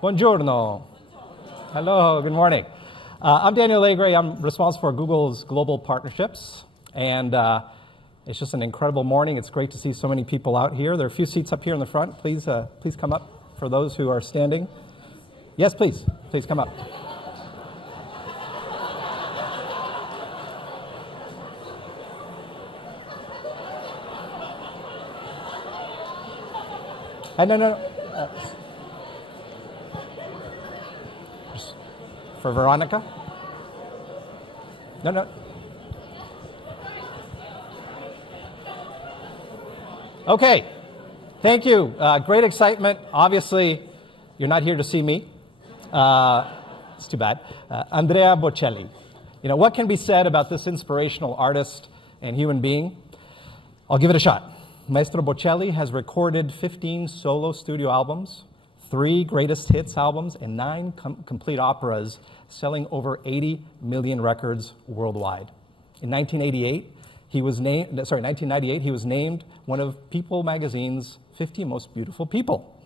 Buongiorno. Hello, good morning. I'm Daniel Alegre. I'm responsible for Google's global partnerships. And it's just an incredible morning. It's great to see so many people out here. There are a few seats up here in the front. Please come up for those who are standing. Yes, please. Please come up. No. Just for Veronica? No. Okay. Thank you. Great excitement. Obviously, you're not here to see me. It's too bad. Andrea Bocelli. You know, what can be said about this inspirational artist and human being? I'll give it a shot. Maestro Bocelli has recorded 15 solo studio albums, 3 greatest hits albums, and 9 complete operas, selling over 80 million records worldwide. In 1998, he was named one of People magazine's 50 most beautiful people.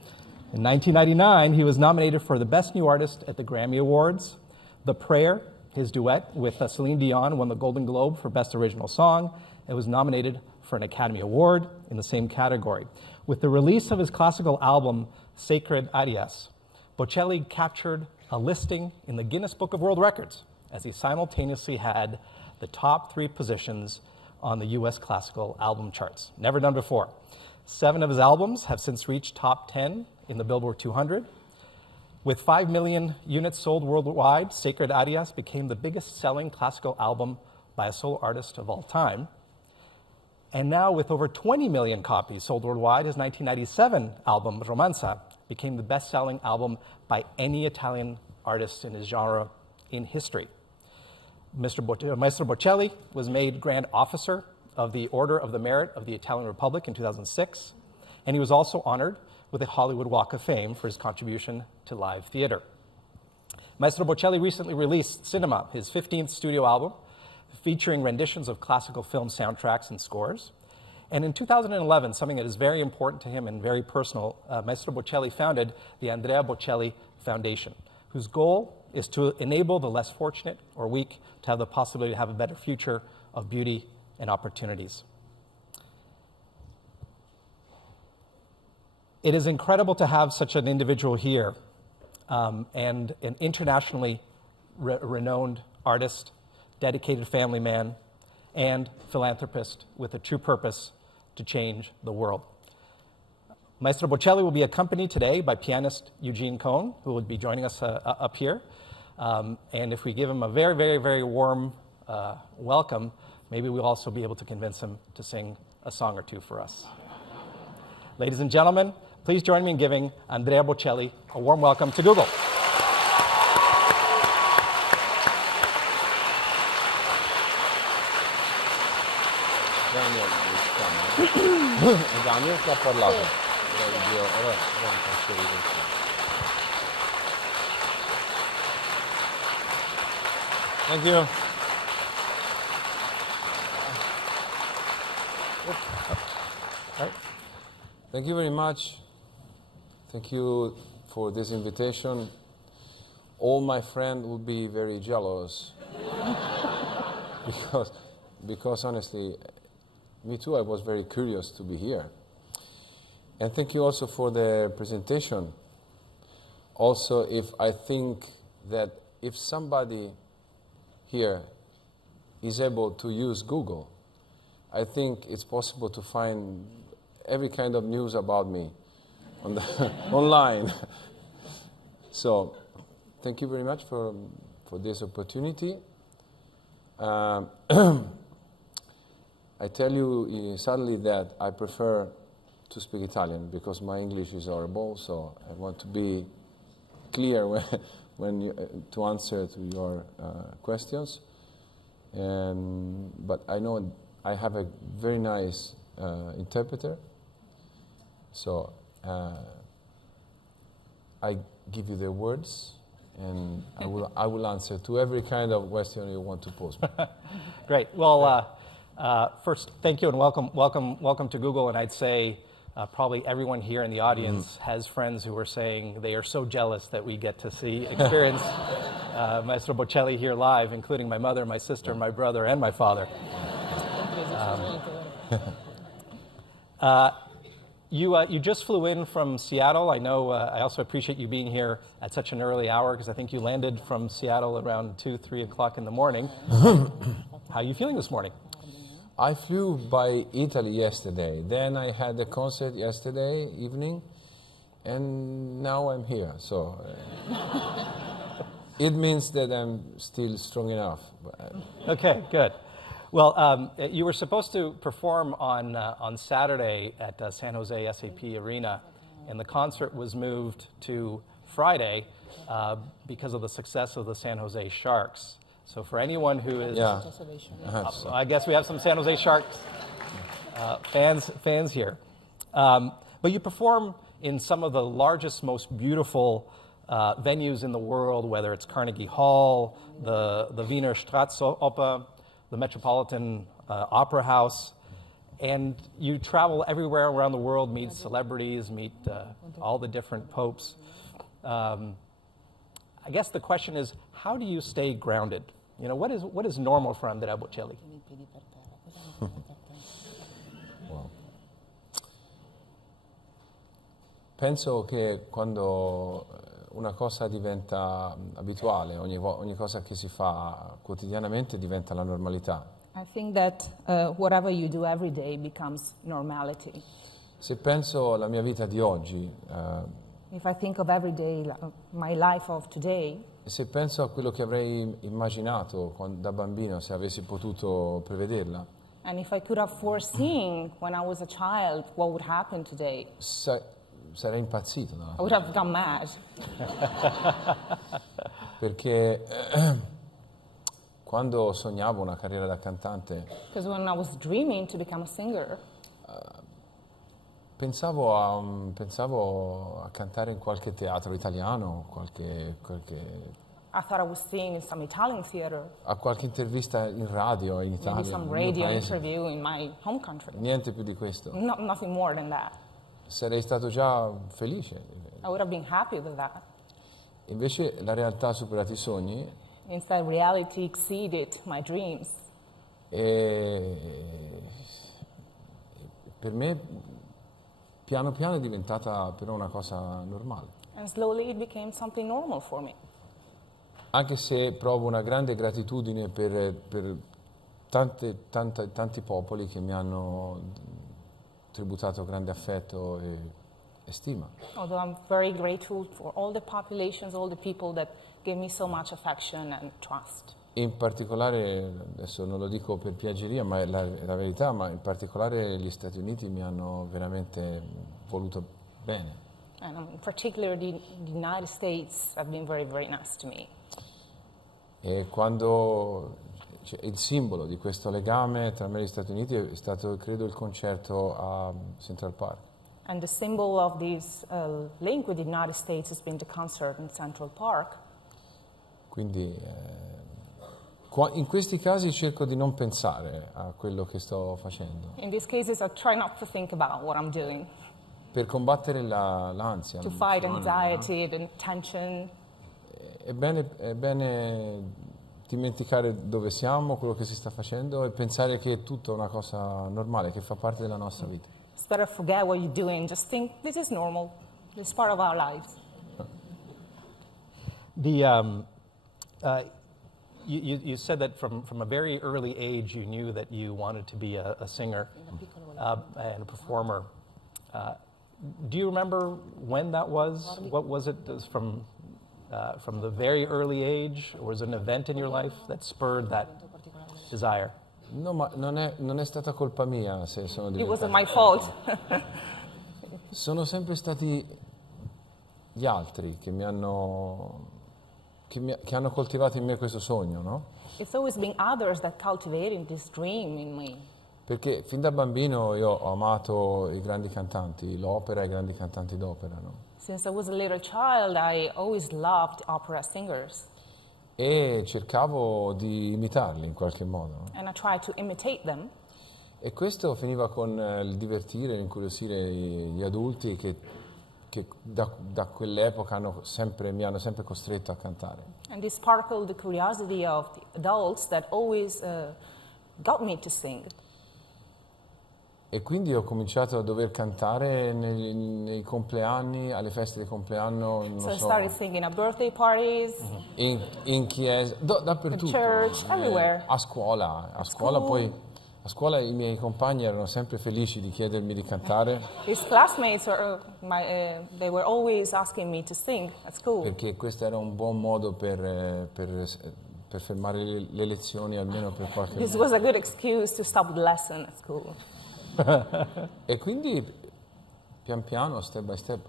In 1999, he was nominated for the Best New Artist at the Grammy Awards. The Prayer, his duet with Celine Dion, won the Golden Globe for Best Original Song. It was nominated for an Academy Award in the same category. With the release of his classical album, Sacred Arias, Bocelli captured a listing in the Guinness Book of World Records as he simultaneously had the top 3 positions on the US classical album charts. Never done before. 7 of his albums have since reached top 10 in the Billboard 200. With 5 million units sold worldwide, Sacred Arias became the biggest selling classical album by a solo artist of all time. And now, with over 20 million copies sold worldwide, his 1997 album, Romanza, became the best-selling album by any Italian artist in his genre in history. Maestro Bocelli was made Grand Officer of the Order of the Merit of the Italian Republic in 2006, and he was also honored with a Hollywood Walk of Fame for his contribution to live theater. Maestro Bocelli recently released Cinema, his 15th studio album, featuring renditions of classical film soundtracks and scores. And in 2011, something that is very important to him and very personal, Maestro Bocelli founded the Andrea Bocelli Foundation, whose goal is to enable the less fortunate or weak to have the possibility to have a better future of beauty and opportunities. It is incredible to have such an individual here, and an internationally renowned artist, dedicated family man, and philanthropist with a true purpose to change the world. Maestro Bocelli will be accompanied today by pianist Eugene Kohn, who will be joining us up here. And if we give him a very, very, very warm welcome, maybe we'll also be able to convince him to sing a song or two for us. Ladies and gentlemen, please join me in giving Andrea Bocelli a warm welcome to Google. Daniel sta parlando. Thank you. Thank you very much. Thank you for this invitation. All my friends will be very jealous because honestly, me too, I was very curious to be here. And thank you also for the presentation. Also, I think that if somebody here is able to use Google, I think it's possible to find every kind of news about me on the online. So, thank you very much for this opportunity. I tell you sadly that I prefer to speak Italian because my English is horrible, so I want to be clear to answer to your questions. But I know I have a very nice interpreter, so I give you the words, and I will answer to every kind of question you want to pose me. Great. Well, first, thank you and welcome to Google. And I'd say Probably everyone here in the audience has friends who are saying they are so jealous that we get to experience Maestro Bocelli here live, including my mother, my sister, my brother, and my father. You just flew in from Seattle. I know. I also appreciate you being here at such an early hour because I think you landed from Seattle around 2, 3 o'clock in the morning. How are you feeling this morning? I flew by Italy yesterday. Then I had a concert yesterday evening, and now I'm here. So it means that I'm still strong enough. Okay, good. Well, you were supposed to perform on Saturday at San Jose SAP Arena, and the concert was moved to Friday because of the success of the San Jose Sharks. So for anyone who is, I guess we have some San Jose Sharks fans here. But you perform in some of the largest, most beautiful venues in the world, whether it's Carnegie Hall, the Wiener Staatsoper, the Metropolitan Opera House, and you travel everywhere around the world, meet celebrities, meet all the different popes. I guess the question is, how do you stay grounded? You know, what is normal for Andrea Bocelli? Wow. Penso che quando una cosa diventa abituale, ogni cosa che si fa quotidianamente diventa la normalità. I think that whatever you do every day becomes normality. Se penso alla mia vita di oggi, If I think of every day, my life of today, se penso a quello che avrei immaginato da bambino se avessi potuto prevederla, and if I could have foreseen when I was a child what would happen today, sarei impazzito. No? I would have gone mad. Perché quando sognavo una carriera da cantante, Because when I was dreaming to become a singer, pensavo a cantare in qualche teatro italiano, I thought I was singing in some Italian theater, a qualche intervista in radio in Italia, maybe some nel mio radio paese. interview in my home country. Niente più di questo. Nothing more than that. Sarei stato già felice. I would have been happy with that. Invece la realtà ha superato i sogni Instead, reality exceeded my dreams. e per me piano piano è diventata però una cosa normale. And slowly it became something normal for me. Anche se provo una grande gratitudine per tanti popoli che mi hanno tributato grande affetto e stima. Although I'm very grateful for all the populations, all the people that gave me so much affection and trust. In particolare, adesso non lo dico per piaggeria, ma è la verità, ma in particolare gli Stati Uniti mi hanno veramente voluto bene. And in particular, the United States have been very, very nice to me. E quando il simbolo di questo legame tra me e gli Stati Uniti è stato, credo, il concerto a Central Park. And the symbol of this link with the United States has been the concert in Central Park. Quindi in questi casi cerco di non pensare a quello che sto facendo. In these cases, I try not to think about what I'm doing, Per combattere l'ansia. to fight l'emozione, anxiety and tension. no? È bene dimenticare dove siamo, quello che si sta facendo e pensare che è tutta una cosa normale, che fa parte della nostra vita. It's better forget what you're doing. Just think, this is normal. This is part of our lives. You said that from a very early age you knew that you wanted to be a singer and a performer. Do you remember when that was? What was it from the very early age, or was it an event in your life that spurred that desire? No, ma non è stata colpa mia se sono It diventato. wasn't my fault. Sono sempre stati gli altri che che hanno coltivato in me questo sogno, no? It's always been others that cultivated this dream in me. Perché fin da bambino io ho amato i grandi cantanti, l'opera e i grandi cantanti d'opera, no? Since I was a little child, I always loved opera singers. E cercavo di imitarli in qualche modo. And I tried to imitate them. E questo finiva con il divertire, incuriosire gli adulti che da quell'epoca mi hanno sempre costretto a cantare. And this sparkled the curiosity of the adults that always got me to sing. E quindi ho cominciato a dover cantare nei compleanni, alle feste di compleanno, non So I so, started singing at birthday parties, in chiesa, dappertutto. church, everywhere. A scuola. A scuola i miei compagni erano sempre felici di chiedermi di cantare His classmates they were always asking me to sing at school. perché questo era un buon modo per fermare le lezioni almeno per qualche This mese. was a good excuse to stop the lesson at school. E quindi pian piano, step by step,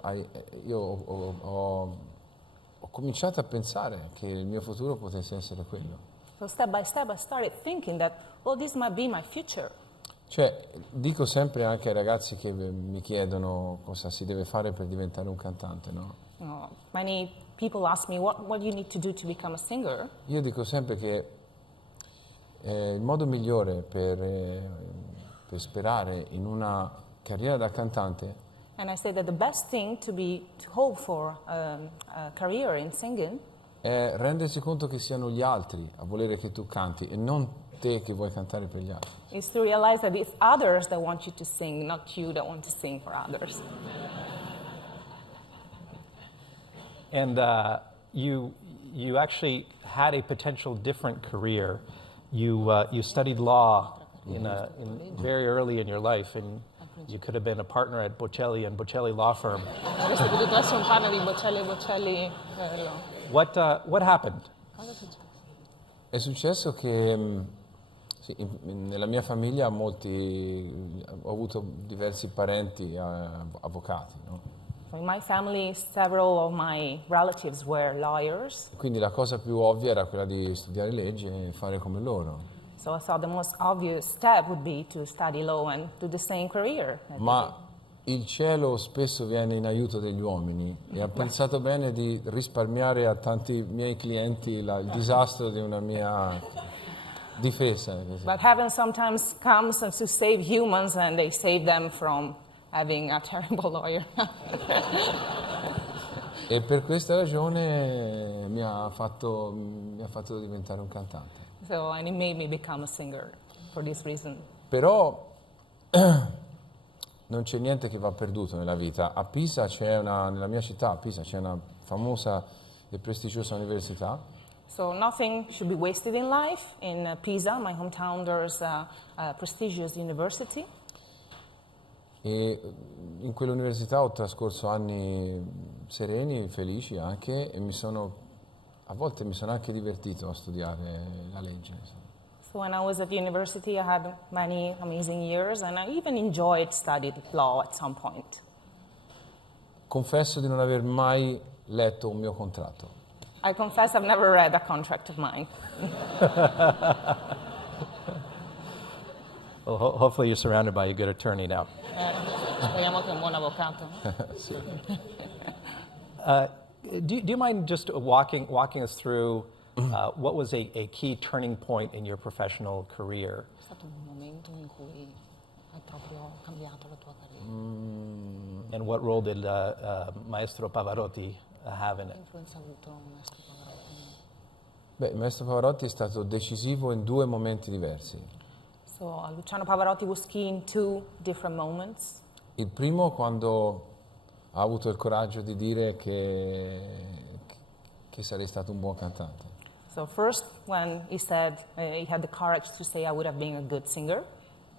io ho cominciato a pensare che il mio futuro potesse essere quello. So step by step I started thinking that, well, this might be my future. Cioè, dico sempre anche ai ragazzi che mi chiedono cosa si deve fare per diventare un cantante, no? You know, many people ask me, what do you need to do to become a singer? Io dico sempre che il modo migliore per sperare in una carriera da cantante And I say that the best thing to hope for a career in singing è rendersi conto che siano gli altri a volere che tu canti e non te che vuoi cantare per gli altri. is to realize that it's others that want you to sing, not you that want to sing for others. And you actually had a potential different career. You studied law in very early in your life, and you could have been a partner at Bocelli and Bocelli Law Firm. Avresti potuto essere un partner di Bocelli. What happened? È successo che sì, nella mia famiglia ho avuto diversi parenti avvocati, no? In my family, several of my relatives were lawyers, Quindi la cosa più ovvia era quella di studiare legge e fare come loro. so I thought the most obvious step would be to study law and do the same career. Ma il cielo spesso viene in aiuto degli uomini e ha pensato bene di risparmiare a tanti miei clienti il disastro di una mia difesa. But heaven sometimes comes and to save humans, and they save them from having a terrible lawyer. E per questa ragione mi ha fatto diventare un cantante. And it made me become a singer for this reason. Però non c'è niente che va perduto nella vita. A Pisa nella mia città, a Pisa, c'è una famosa e prestigiosa università. So nothing should be wasted in life. In Pisa, my hometown, there's a prestigious university. E in quell'università ho trascorso anni sereni, felici anche, e a volte mi sono anche divertito a studiare la legge. So when I was at university, I had many amazing years, and I even enjoyed studying law at some point. Confesso di non aver mai letto un mio contratto. I confess I've never read a contract of mine. Well, hopefully you're surrounded by a good attorney now. Speriamo che è un buon avvocato. Sì. Do you mind just walking us through what was a key turning point in your professional career? È stato un momento in cui hai proprio cambiato la tua carriera. And what role did Maestro Pavarotti have in Che it? influenza ha avuto Maestro Pavarotti? Beh, il maestro Pavarotti è stato decisivo in due momenti diversi. So Luciano Pavarotti was key in two different moments. Il primo quando ha avuto il coraggio di dire che sarei stato un buon cantante. So first, when he said he had the courage to say I would have been a good singer.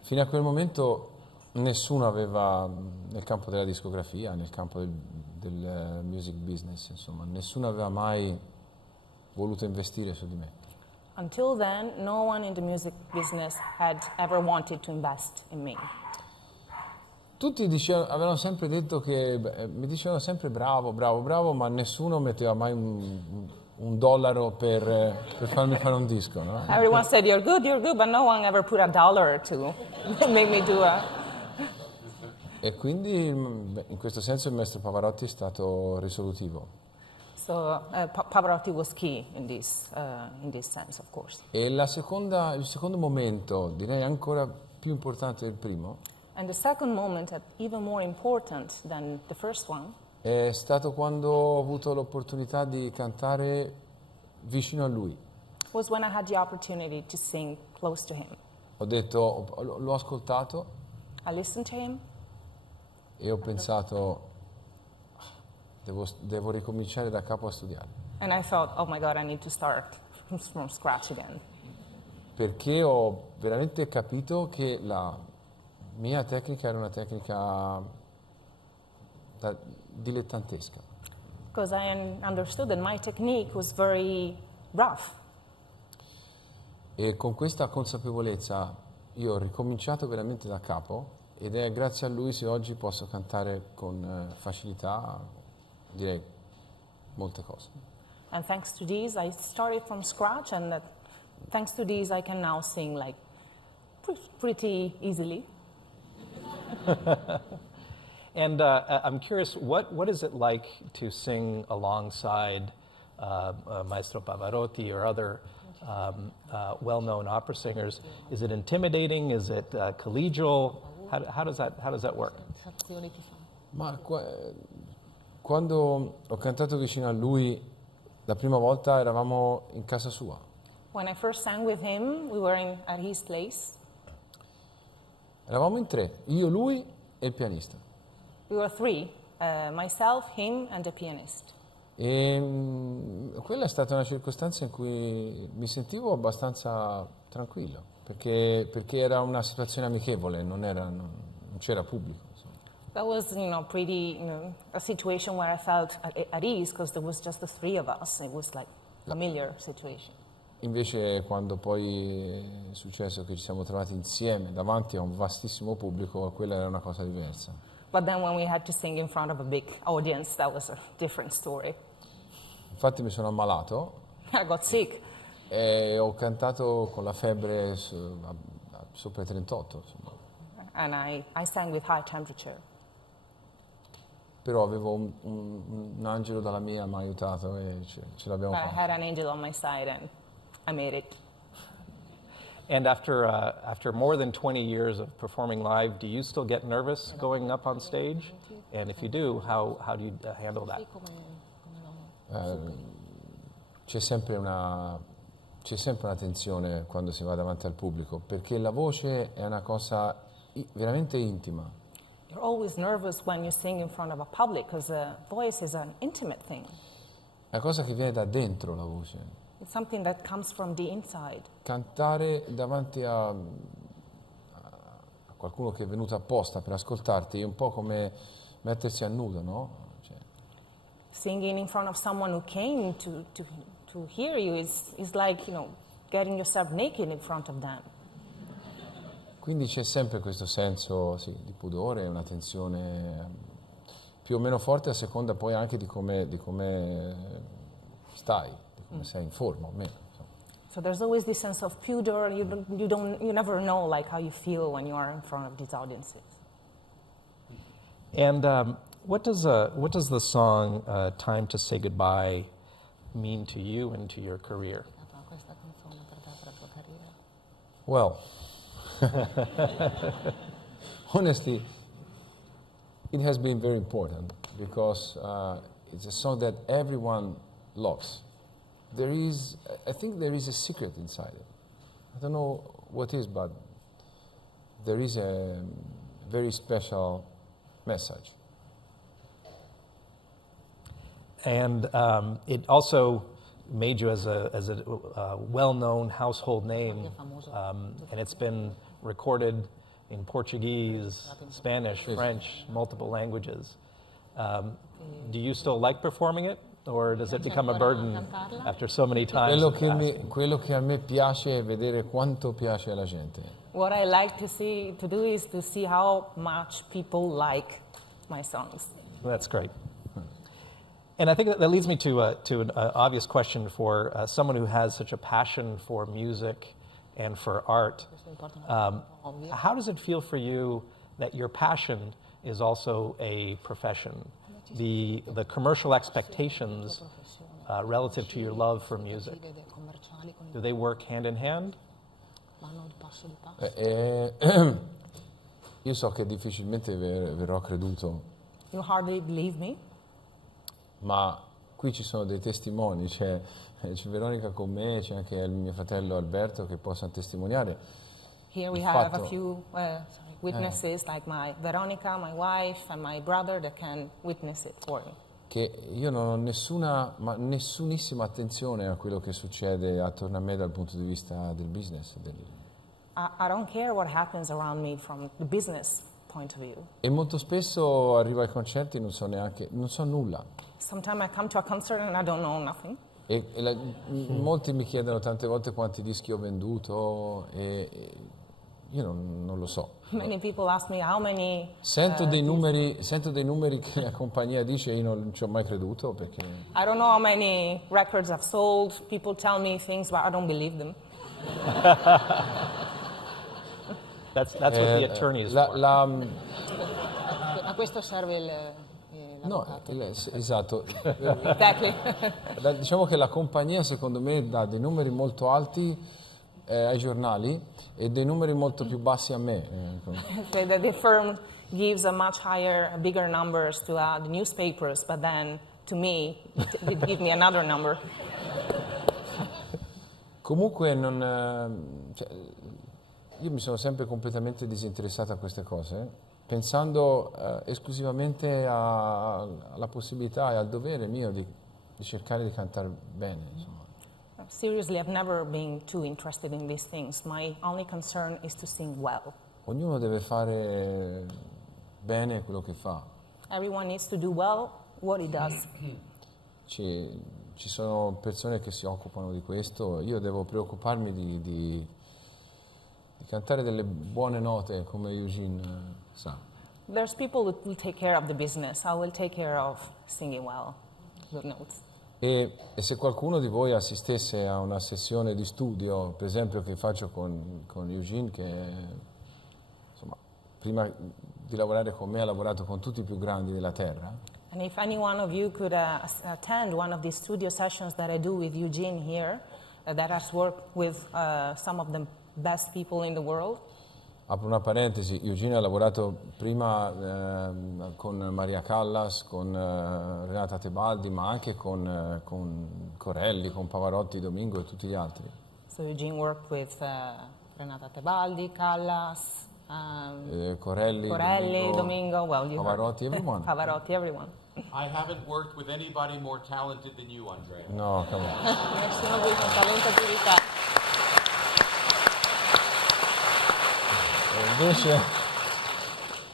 Fino a quel momento nessuno aveva, nel campo della discografia, nel campo del music business, insomma, nessuno aveva mai voluto investire su di me. Until then, no one in the music business had ever wanted to invest in me. Tutti avevano sempre detto mi dicevano sempre bravo, bravo, bravo, ma nessuno metteva mai un dollaro per farmi fare un disco, no? Everyone said you're good, but no one ever put $1 to make me do a... E quindi in questo senso il maestro Pavarotti è stato risolutivo. So Pavarotti was key in this sense, of course. E il secondo momento, direi ancora più importante del primo And the second moment, even more important than the first one, è stato quando ho avuto l'opportunità di cantare vicino a lui. was when I had the opportunity to sing close to him. Ho detto, l'ho ascoltato I listened to him, e ho pensato, devo ricominciare da capo a studiare. and I thought, oh my God, I need to start from scratch again. Perché ho veramente capito che la mia tecnica era una tecnica dilettantesca. Because I understood that my technique was very rough. E con questa consapevolezza io ho ricominciato veramente da capo ed è grazie a lui se oggi posso cantare con facilità, direi molte cose. And thanks to these, I started from scratch, and thanks to these, I can now sing like pretty easily. And I'm curious, what is it like to sing alongside Maestro Pavarotti or other well-known opera singers? Is it intimidating? Is it collegial? How does that work? Ma quando ho cantato vicino a lui la prima volta eravamo in casa sua. When I first sang with him, we were at his place. Eravamo in tre, io, lui e il pianista. We were three, myself, him, and the pianist. E quella è stata una circostanza in cui mi sentivo abbastanza tranquillo, perché era una situazione amichevole, non c'era pubblico. Insomma. That was, pretty, a situation where I felt at ease because there was just the three of us. It was like a familiar situation. Invece quando poi è successo che ci siamo trovati insieme davanti a un vastissimo pubblico, quella era una cosa diversa. But then when we had to sing in front of a big audience, that was a different story. Infatti mi sono ammalato I got sick. e ho cantato con la febbre sopra i 38, insomma. And I sang with high temperature. Però avevo un angelo dalla mia, mi ha aiutato e ce l'abbiamo But I fatta. had an angel on my side and I made it. And after more than 20 years of performing live, do you still get nervous going up on stage? And if you do, how do you handle that? C'è sempre una tensione quando si va davanti al pubblico, perché la voce è una cosa veramente intima. You're always nervous when you sing in front of a public because the voice is an intimate thing. È una cosa che viene da dentro la voce. It's something that comes from the inside. Cantare davanti a qualcuno che è venuto apposta per ascoltarti è un po' come mettersi a nudo, no? Cioè, Singing in front of someone who came to hear you is like, getting yourself naked in front of them. quindi c'è sempre questo senso di pudore, una tensione più o meno forte a seconda poi anche di come stai, di come sei in forma o meno. Insomma. So there's always this sense of pudor. You never know like how you feel when you are in front of these audiences. And what does the song "Time to Say Goodbye" mean to you and to your career? Well, honestly, it has been very important because it's a song that everyone loves. I think there is a secret inside it. I don't know what is, but there is a very special message. And it also made you as a well-known household name, and it's been recorded in Portuguese, Spanish, French, multiple languages. Do you still like performing it, or does it become a burden after so many times? Quello che a me piace è vedere quanto piace alla gente. What I like to do is to see how much people like my songs. That's great. And I think that leads me to an obvious question for someone who has such a passion for music and for art. How does it feel for you that your passion is also a profession? The commercial expectations relative to your love for music, do they work hand in hand? vanno di passo di passo. Io so che difficilmente verrò creduto, You hardly believe me, ma qui ci sono dei testimoni, c'è Veronica con me, c'è anche il mio fratello Alberto che possano testimoniare. here we Il have a fatto- few witnesses like my Veronica, my wife, and my brother that can witness it for me. Che io non ho nessunissima attenzione a quello che succede attorno a me dal punto di vista del business. I don't care what happens around me from the business point of view. E molto spesso arrivo ai concerti e non so nulla. Sometimes I come to a concert and I don't know nothing. Molti mi chiedono tante volte quanti dischi ho venduto e io non lo so. Many people ask me how many. Sento dei numeri che la compagnia dice e io non ci ho mai creduto perché I don't know how many records I've sold. People tell me things, but I don't believe them. That's what the attorney is for. A questo serve l'avvocato. Esatto. Exactly. Diciamo che la compagnia secondo me dà dei numeri molto alti ai giornali e dei numeri molto più bassi a me. So the firm gives a much higher, bigger numbers to the newspapers, but then to me, they give me another number. Comunque io mi sono sempre completamente disinteressato a queste cose, pensando esclusivamente alla possibilità e al dovere mio di cercare di cantare bene. Insomma. Seriously, I've never been too interested in these things. My only concern is to sing well. Ognuno deve fare bene quello che fa. Everyone needs to do well what he does. Ci sono persone che si occupano di questo, io devo preoccuparmi di cantare delle buone note come Eugene sa. There's people that will take care of the business. I will take care of singing well, good notes. E se qualcuno di voi assistesse a una sessione di studio, per esempio che faccio con Eugene, che insomma, prima di lavorare con me ha lavorato con tutti i più grandi della terra, And if any one of you could attend one of these studio sessions that I do with Eugene here, that has worked with some of the best people in the world. apro una parentesi, Eugene ha lavorato prima con Maria Callas, con Renata Tebaldi, ma anche con Corelli, con Pavarotti, Domingo e tutti gli altri. So Eugene worked with Renata Tebaldi, Callas, Corelli, Domingo, well, you Pavarotti, heard. everyone. Pavarotti, everyone. I haven't worked with anybody more talented than you, Andrea. No, come on. Nessuno qui con talento più di te.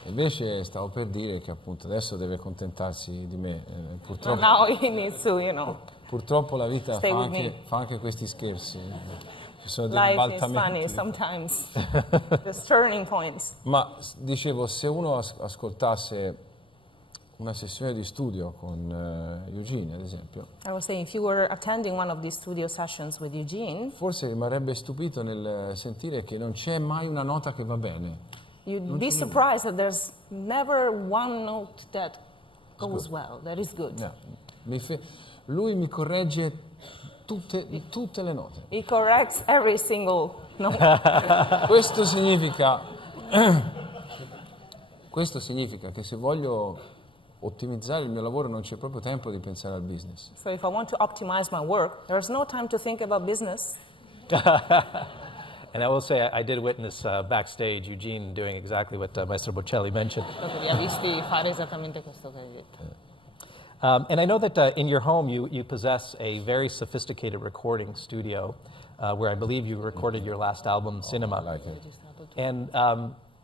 Invece stavo per dire che appunto adesso deve contentarsi di me. So now he needs to, Purtroppo la vita Stay with fa anche questi scherzi. Ci sono dei life is ribaltamenti. funny sometimes. There's turning points. Ma dicevo, se uno ascoltasse una sessione di studio con Eugene, ad esempio, I was saying, if you were attending one of these studio sessions with Eugene, forse rimarrebbe stupito nel sentire che non c'è mai una nota che va bene. you'd be surprised that there's never one note that goes well, that is good. No. Lui mi corregge tutte le note. He corrects every single note. Questo significa che se voglio ottimizzare il mio lavoro non c'è proprio tempo di pensare al business. So if I want to optimize my work, there's no time to think about business. And I will say, I did witness backstage Eugene doing exactly what Maestro Bocelli mentioned. Li ha visti fare esattamente questo che hai detto. And I know that in your home you possess a very sophisticated recording studio where I believe you recorded your last album, Cinema. I like it. And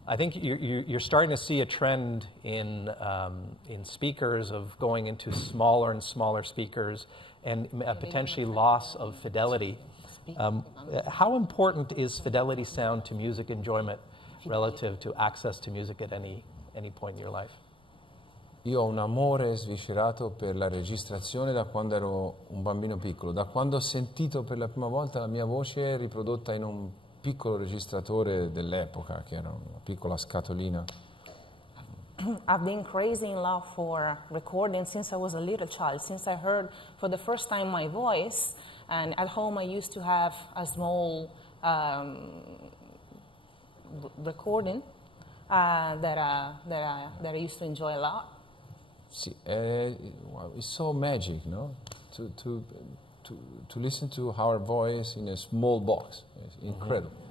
I think you're starting to see a trend in speakers of going into smaller and smaller speakers and potentially loss of fidelity. How important is fidelity sound to music enjoyment relative to access to music at any point in your life? Io ho un amore sviscerato per la registrazione da quando ero un bambino piccolo, da quando ho sentito per la prima volta la mia voce riprodotta in un piccolo registratore dell'epoca, che era una piccola scatolina. I've been crazy in love for recording since I was a little child, since I heard for the first time my voice. And at home I used to have a small recording that I used to enjoy a lot. Sì, wow, it's so magic, no? To listen to our voice in a small box, it's incredible.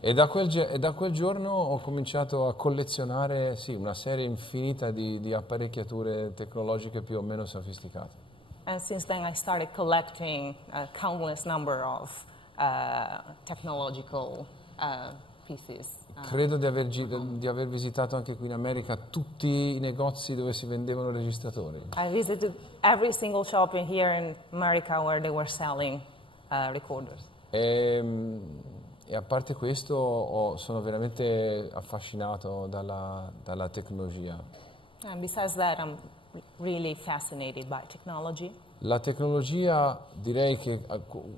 E da quel giorno ho cominciato a collezionare, sì, una serie infinita di apparecchiature tecnologiche più o meno sofisticate. And since then I started collecting a countless number of technological pieces. Credo di aver visitato anche qui in America tutti i negozi dove si vendevano registratori. I visited every single shop in here in America where they were selling recorders. E a parte questo sono veramente affascinato dalla tecnologia. And besides that, I'm really fascinated by technology. La tecnologia direi che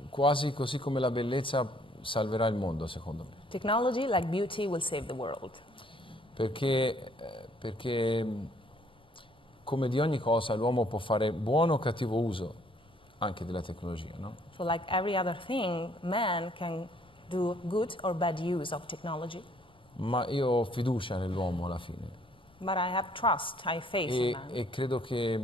quasi così come la bellezza salverà il mondo, secondo me. Technology, like beauty, will save the world. Perché come di ogni cosa l'uomo può fare buono o cattivo uso anche della tecnologia, no? So like every other thing, man can do good or bad use of technology. Ma io ho fiducia nell'uomo alla fine. But I have trust, I have faith in man. E credo che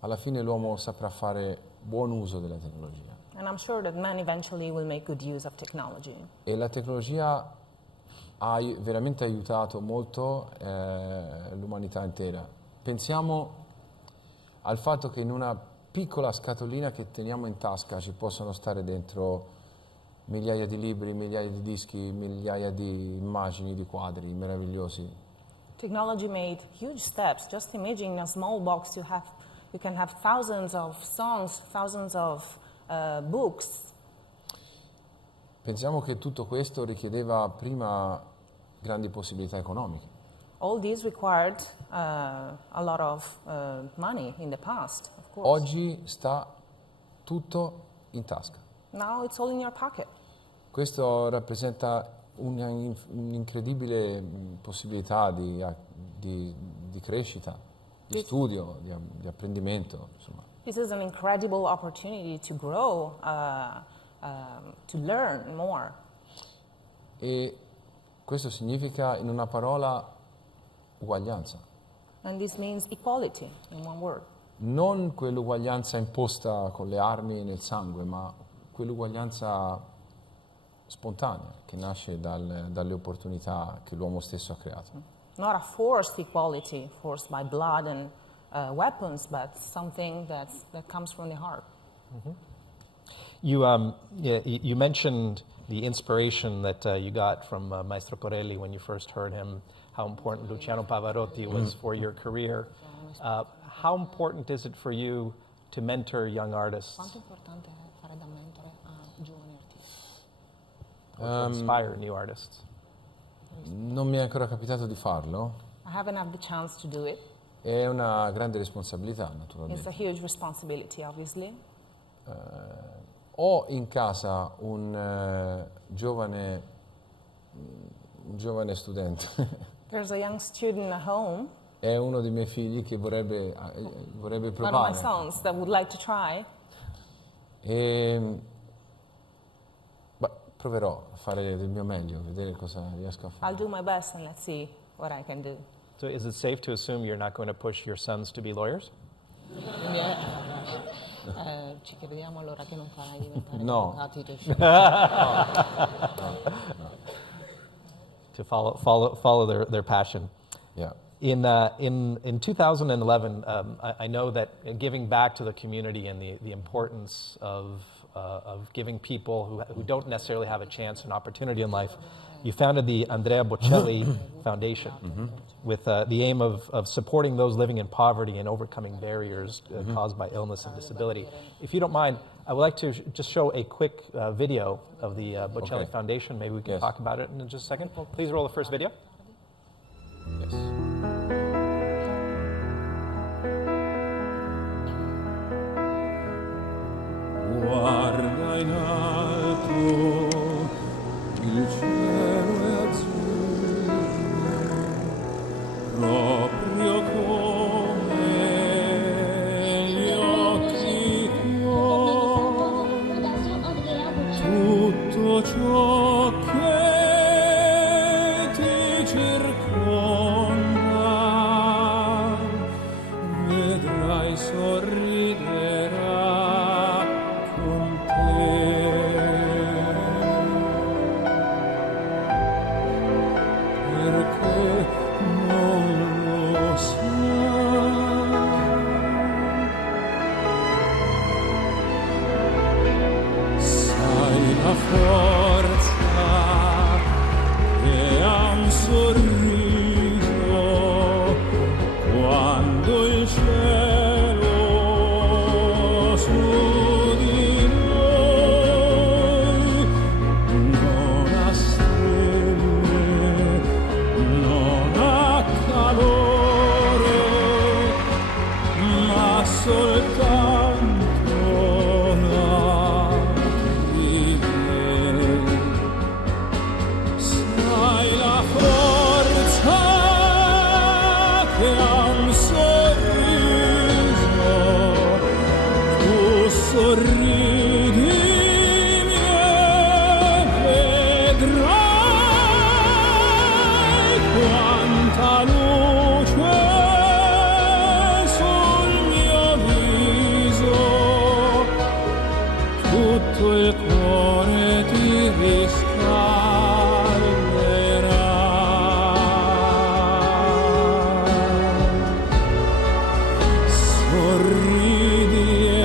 alla fine l'uomo saprà fare buon uso della tecnologia. And I'm sure that man eventually will make good use of technology. E la tecnologia ha veramente aiutato molto l'umanità intera. Pensiamo al fatto che in una piccola scatolina che teniamo in tasca ci possono stare dentro migliaia di libri, migliaia di dischi, migliaia di immagini, di quadri meravigliosi. Technology made huge steps. Just imagine in a small box you can have thousands of songs, thousands of books. Pensiamo che tutto questo richiedeva prima grandi possibilità economiche. All these required a lot of money in the past, of course. Oggi sta tutto in tasca. Now it's all in your pocket. Questo rappresenta un'incredibile possibilità di crescita, di studio, di apprendimento, insomma. This is an incredible opportunity to grow, to learn more. E questo significa, in una parola, uguaglianza. And this means equality, in one word. Non quell'uguaglianza imposta con le armi e nel sangue, ma quell'uguaglianza spontanea che nasce dalle opportunità che l'uomo stesso ha creato. Not a forced equality, forced by blood and weapons, but something that comes from the heart. Mm-hmm. You mentioned the inspiration that you got from Maestro Bocelli when you first heard him, how important Luciano Pavarotti was for your career. How important is it for you to mentor young artists? Quanto importante è fare da mentore a giovani artisti? Or to inspire new artists? Non mi è ancora capitato di farlo. I haven't had the chance to do it. È una grande responsabilità, It's a naturalmente. huge responsibility, obviously. Ho in casa un giovane studente. There's a young student at home, È uno dei miei figli che vorrebbe one of my provare. sons, that would like to try. Proverò a fare del mio meglio, vedere cosa riesco a fare. I'll do my best and let's see what I can do. So is it safe to assume you're not going to push your sons to be lawyers? Quindi ci crediamo allora che non farai diventare No. avvocati dei To follow their passion. Yeah. In 2011, I know that giving back to the community and the importance of giving people who don't necessarily have a chance and opportunity in life, you founded the Andrea Bocelli Foundation with the aim of supporting those living in poverty and overcoming barriers caused by illness and disability. If you don't mind, I would like to just show a quick video of the Bocelli Foundation. Maybe we can talk about it in just a second. Please roll the first video. Yes. Guarda in alto, il cielo è azzurro, proprio come gli occhi tuoi. Tutto sorridi e vedrai quanta luce sul mio viso, tutto il cuore ti riscalderà. Sorridi e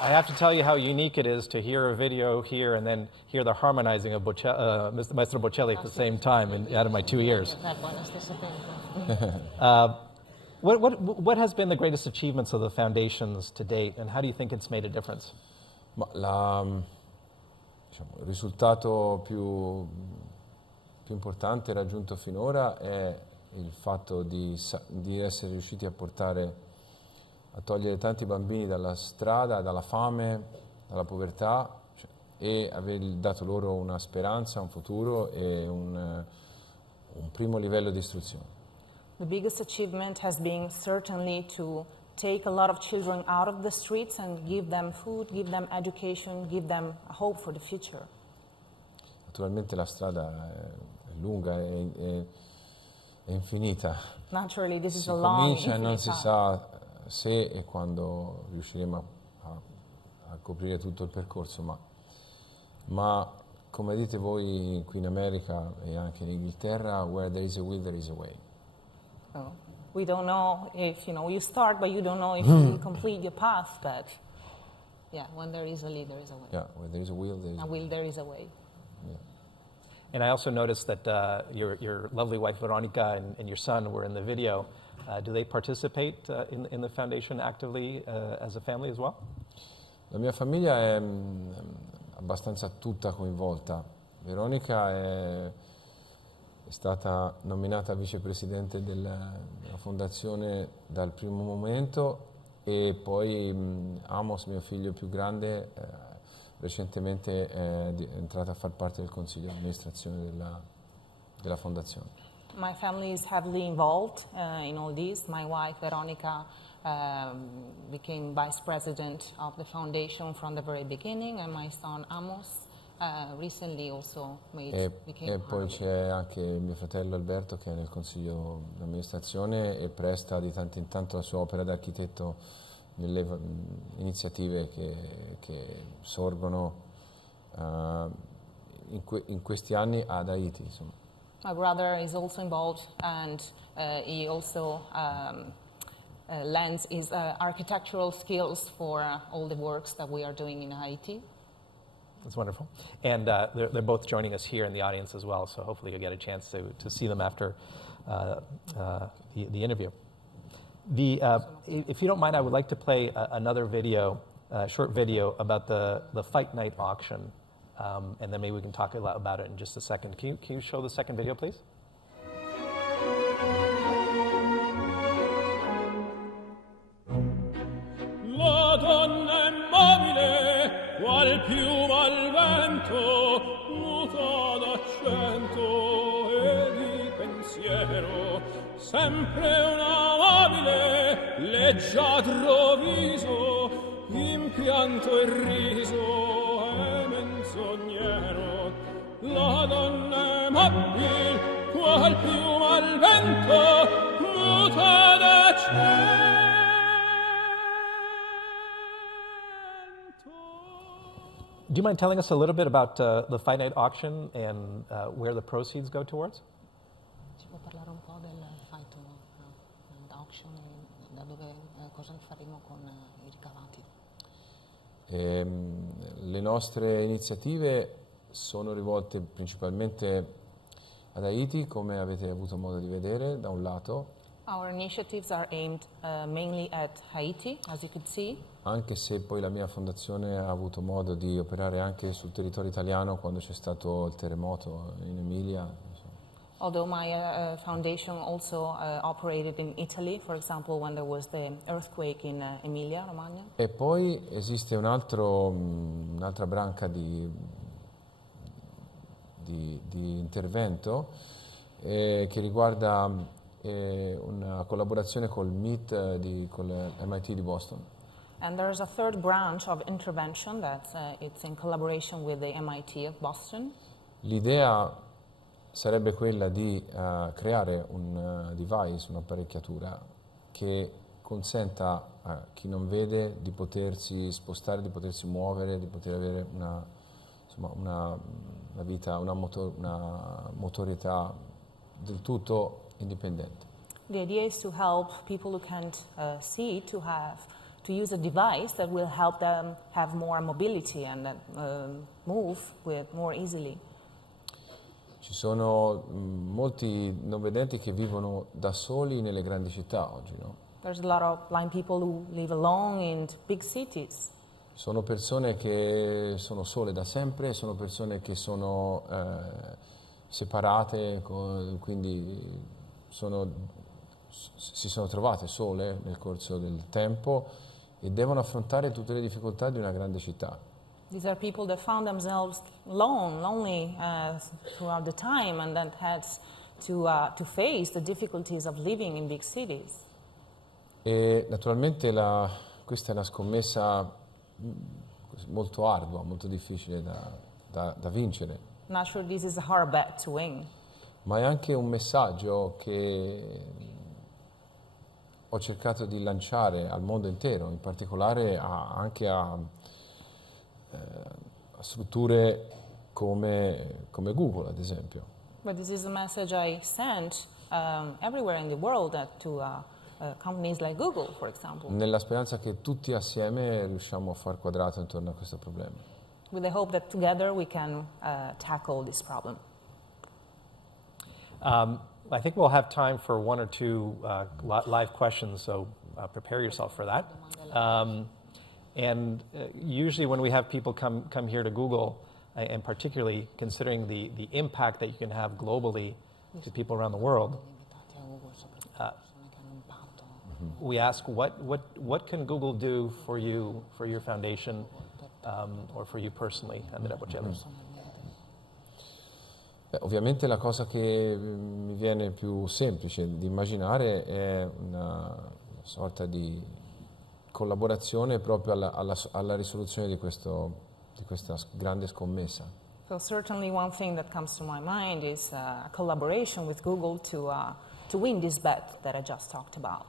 I have to tell you how unique it is to hear a video here and then hear the harmonizing of Maestro Bocelli at the same time out of my 2 years. What has been the greatest achievements of the foundations to date, and how do you think it's made a difference? Ma il risultato più importante raggiunto finora è il fatto di essere riusciti a togliere tanti bambini dalla strada, dalla fame, dalla povertà, e aver dato loro una speranza, un futuro e un primo livello di istruzione. The biggest achievement has been certainly to take a lot of children out of the streets and give them food, give them education, give them a hope for the future. Naturalmente la strada è lunga, è infinita. Naturally, this is Si a long, comincia e non infinite si path. sa se e quando riusciremo a coprire tutto il percorso, ma come dite voi qui in America e anche in Inghilterra, where there is a will, there is a way. So we don't know if, you start, but you don't know if you complete your path, but yeah, when there is a lead, there is a way. Yeah, where there is a will, there is a way. There is a way. Yeah. And I also noticed that your lovely wife Veronica and your son were in the video. Do they participate in the foundation actively as a family as well? La mia famiglia è abbastanza tutta coinvolta. Veronica è stata nominata vicepresidente della fondazione dal primo momento, e poi Amos, mio figlio più grande, recentemente è entrato a far parte del consiglio di amministrazione della fondazione. My family is heavily involved in all this. My wife, Veronica, became vice president of the foundation from the very beginning, and my son, Amos, recently also became E poi c'è anche mio fratello Alberto, che è nel consiglio di amministrazione e presta di tanto in tanto la sua opera d'architetto nelle iniziative che sorgono in questi anni ad Haiti, insomma. My brother is also involved, and he also lends his architectural skills for all the works that we are doing in Haiti. That's wonderful. And they're both joining us here in the audience as well, so hopefully you'll get a chance to see them after the interview. If you don't mind, I would like to play another video, short video about the Fight Night auction. And then maybe we can talk a lot about it in just a second. Can you show the second video, please? La donna immobile, qual piuma al vento, muta d'accento e di pensiero, sempre una mobile, leggiadro viso, impianto e riso e menzognero. La donna immobile, qual piuma al vento, muta d'accento. Do you mind telling us a little bit about the Fight Night auction and where the proceeds go towards? Ci può parlare un po' del Fight Night auction e da dove cosa faremo con i ricavati? Le nostre iniziative sono rivolte principalmente ad Haiti, come avete avuto modo di vedere da un lato. Our initiatives are aimed mainly at Haiti, as you could see. Anche se poi la mia fondazione ha avuto modo di operare anche sul territorio italiano quando c'è stato il terremoto in Emilia. Although my foundation also operated in Italy, for example, when there was the earthquake in Emilia Romagna. E poi esiste un'altra branca di intervento che riguarda una collaborazione col MIT, con l'MIT di Boston. And there's a third branch of intervention that it's in collaboration with the MIT of Boston. L'idea sarebbe quella di creare un device, un'apparecchiatura che consenta a chi non vede di potersi spostare, di potersi muovere, di poter avere una vita, una motorietà del tutto indipendente. The idea is to help people who can't see to use a device that will help them have more mobility and move more easily. Ci sono molti non vedenti che vivono da soli nelle grandi città oggi, no? There's a lot of blind people who live alone in big cities. Sono persone che sono sole da sempre, sono persone che sono separate, quindi si sono trovate sole nel corso del tempo e devono affrontare tutte le difficoltà di una grande città. These are people that found themselves lonely throughout the time and that had to face the difficulties of living in big cities. E naturalmente questa è una scommessa molto ardua, molto difficile da vincere. Not sure this is a hard bet to win. Ma è anche un messaggio che ho cercato di lanciare al mondo intero, in particolare anche a strutture come Google, ad esempio. But this is a message I sent everywhere in the world to companies like Google, for example. Nella speranza che tutti assieme riusciamo a far quadrato intorno a questo problema. With the hope that together we can tackle this problem. I think we'll have time for one or two live questions, so prepare yourself for that. And usually when we have people come here to Google, and particularly considering the impact that you can have globally to people around the world, we ask what can Google do for you, for your foundation, or for you personally, Andrea Bocelli? Ovviamente la cosa che mi viene più semplice di immaginare è una sorta di collaborazione proprio alla risoluzione di questa grande scommessa. So certainly one thing that comes to my mind is a collaboration with Google to win this bet that I just talked about.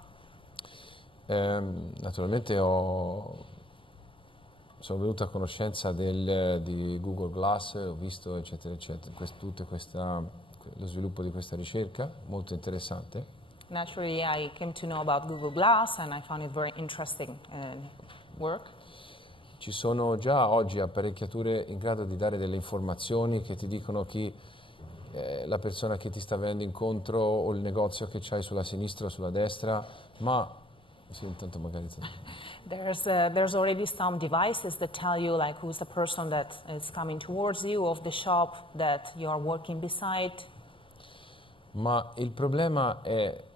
Naturalmente sono venuto a conoscenza di Google Glass, ho visto eccetera eccetera, lo sviluppo di questa ricerca molto interessante. Naturally, I came to know about Google Glass and I found it very interesting work. Ci sono già oggi apparecchiature in grado di dare delle informazioni che ti dicono la persona che ti sta venendo incontro o il negozio che c'hai sulla sinistra o sulla destra, ma sì, intanto magari There's already some devices that tell you like who's the person that is coming towards you, of the shop that you are working beside. Ma il problema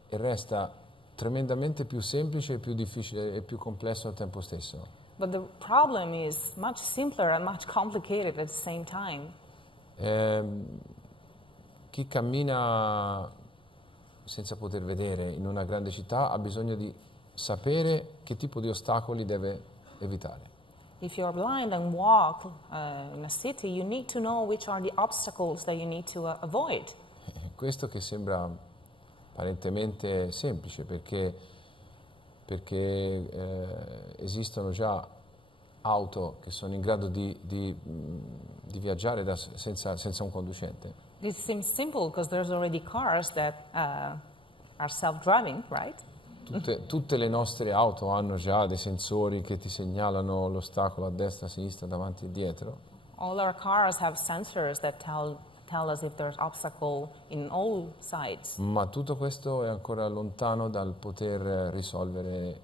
resta tremendamente più semplice, più difficile e più complesso al tempo stesso. But the problem is much simpler and much complicated at the same time. Chi cammina senza poter vedere in una grande città ha bisogno di sapere che tipo di ostacoli deve evitare. If you're blind and walk in a city, you need to know which are the obstacles that you need to avoid. Questo che sembra apparentemente semplice perché esistono già auto che sono in grado di viaggiare senza un conducente. This seems simple because there's already cars that are self-driving, right? Tutte le nostre auto hanno già dei sensori che ti segnalano l'ostacolo a destra, a sinistra, davanti e dietro. All our cars have sensors that tell us if there's obstacle in all sides. Ma tutto questo è ancora lontano dal poter risolvere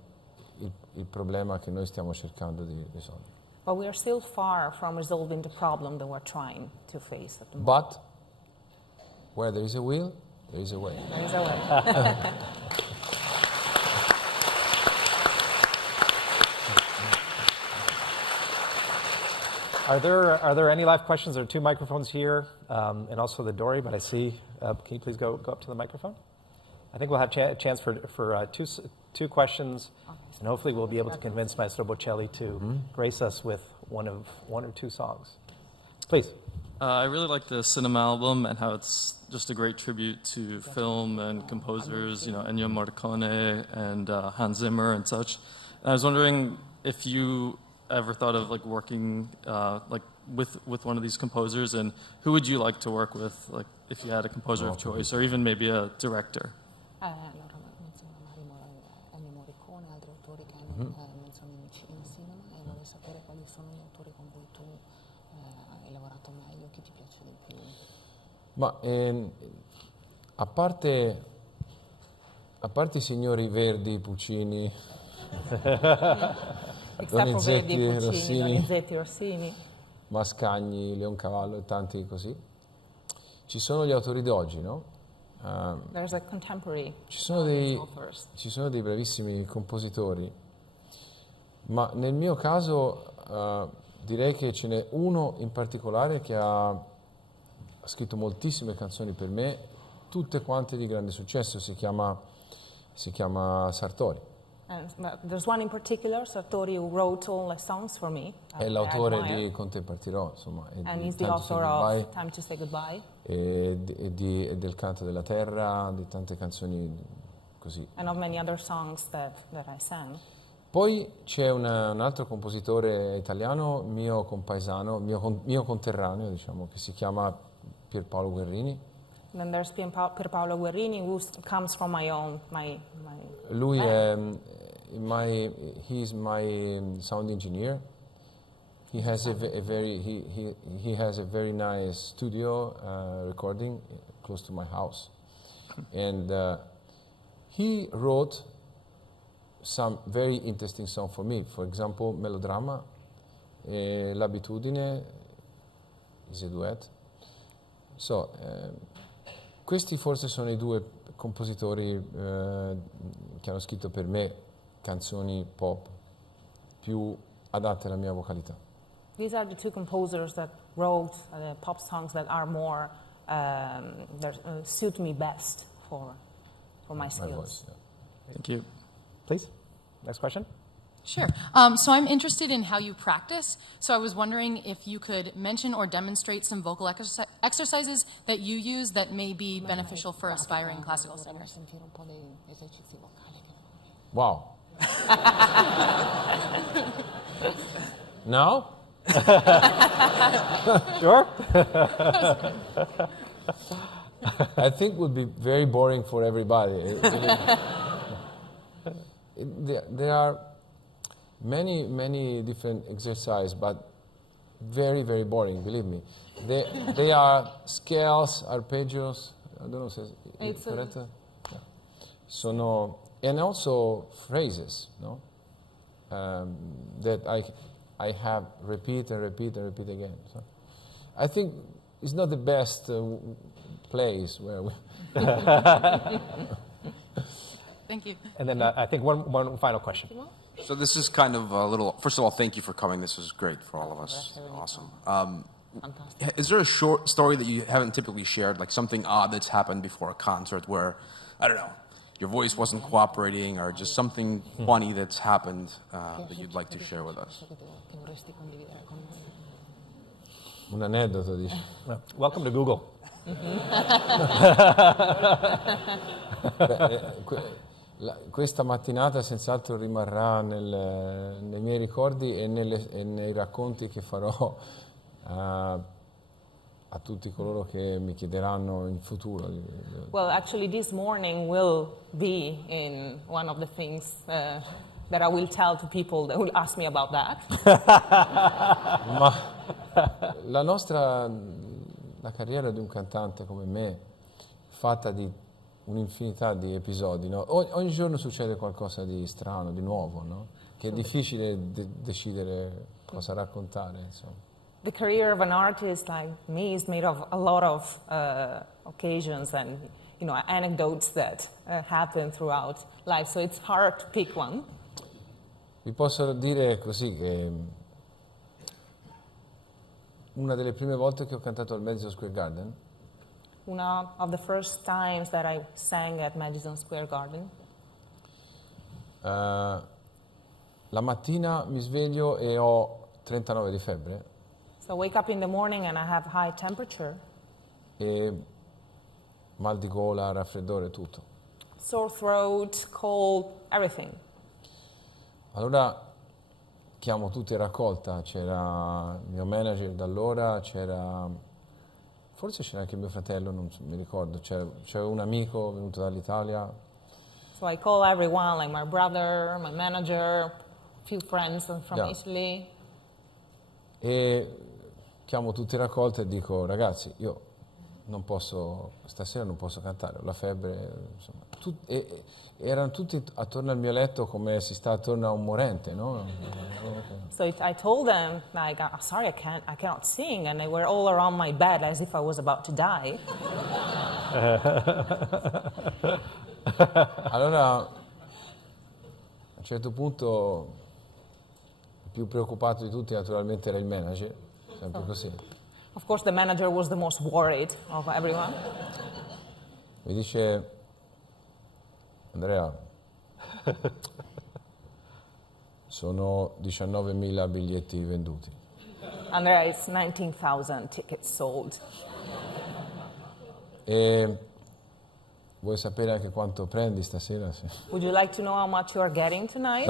il problema che noi stiamo cercando di risolvere. But we are still far from resolving the problem that we're trying to face at the moment. But Where there is a will, there is a way. There is a way. Are there any live questions? There are 2 microphones here, and also the dory. But I see. Can you please go up to the microphone? I think we'll have a chance for two questions, and hopefully we'll be able to convince Maestro Bocelli to grace us with one or two songs. Please. I really like the cinema album and how it's just a great tribute to film and composers, Ennio Morricone and Hans Zimmer and such. And I was wondering if you ever thought of working with one of these composers, and who would you like to work with, if you had a composer of choice, or even maybe a director? Allora, menziona Ennio Morricone e altri autori che hanno menzioni in cinema, e vorrei sapere quali sono gli autori con cui tu hai lavorato meglio, chi ti piace di più. Ma a parte i signori Verdi, Puccini, Except for Verdi, Puccini, Rossini, Donizetti, Orsini, Mascagni, Leoncavallo e tanti così, ci sono gli autori d'oggi, no? there's a contemporary Ci sono dei bravissimi compositori, ma nel mio caso direi che ce n'è uno in particolare che ha scritto moltissime canzoni per me, tutte quante di grande successo, si chiama Sartori. There's one in particular, Sartori, who wrote all the songs for me. È l'autore di Con te partirò, insomma, e And di he's the Time to Say author Goodbye, of Time to Say Goodbye. e del Canto della Terra, di tante canzoni così. And of many other songs that I sang. Poi c'è un altro compositore italiano, mio compaesano, mio conterraneo, diciamo, che si chiama Pierpaolo Guerrini. Then there's Pierpaolo Guerrini, who comes from my Lui band. he's my sound engineer. He has a very nice studio recording close to my house, and he wrote some very interesting songs for me. For example, Melodramma, L'abitudine is a duet. So, questi forse sono i 2 compositori che hanno scritto per me canzoni pop più adatte alla mia vocalità. These are the 2 composers that wrote pop songs that are more suit me best for my skills. My voice, yeah. Thank you. Please. Next question. Sure. So I'm interested in how you practice. So I was wondering if you could mention or demonstrate some vocal exercises that you use that may be beneficial for aspiring classical singers. Wow. Now? Sure. I think would be very boring for everybody. There are many different exercises, but very, very boring, believe me. They are scales, arpeggios, I don't know if it's correct. Yeah. And also phrases, no? That I have repeat again. So I think it's not the best place where we... Thank you. And then I think one final question. So this is kind of a little, first of all, thank you for coming. This is great for all of us. Awesome. Is there a short story that you haven't typically shared, like something odd that's happened before a concert where, I don't know, your voice wasn't cooperating, or just something funny that's happened that you'd like to share with us? Un aneddoto, dice. Welcome to Google. Questa mattinata senz'altro rimarrà nei miei ricordi e nei racconti che farò a tutti coloro che mi chiederanno in futuro. Well, actually, this morning will be in one of the things that I will tell to people that will ask me about that. Ma la carriera di un cantante come me, fatta di un'infinità di episodi, no? Ogni giorno succede qualcosa di strano, di nuovo, no? Che è difficile decidere cosa raccontare, insomma. the career of an artist like me is made of a lot of occasions and anecdotes that happen throughout life, so it's hard to pick one. Vi posso dire così che una delle prime volte che ho cantato al Madison Square Garden, One of the first times that I sang at Madison Square Garden, la mattina mi sveglio e ho 39 di febbre so I wake up in the morning and I have high temperature, e mal di gola, raffreddore, tutto. sore throat, cold, everything. Allora chiamo tutti in raccolta, c'era il mio manager da allora, forse c'era anche mio fratello, non mi ricordo, c'era un amico venuto dall'Italia. So I call everyone, like my brother, my manager, a few friends from Yeah. Italy. E chiamo tutti in raccolta e dico, ragazzi, io stasera non posso cantare, ho la febbre, insomma. Erano tutti attorno al mio letto come si sta attorno a un morente, no? So I told them, like, sorry, I cannot sing, and they were all around my bed as if I was about to die. Allora, a un certo punto, il più preoccupato di tutti naturalmente era il manager, sempre così. Of course, the manager was the most worried of everyone. Mi dice, Andrea, sono 19.000 biglietti venduti. Andrea, it's 19,000 tickets sold. E vuoi sapere anche quanto prendi stasera? Sì. Would you like to know how much you are getting tonight?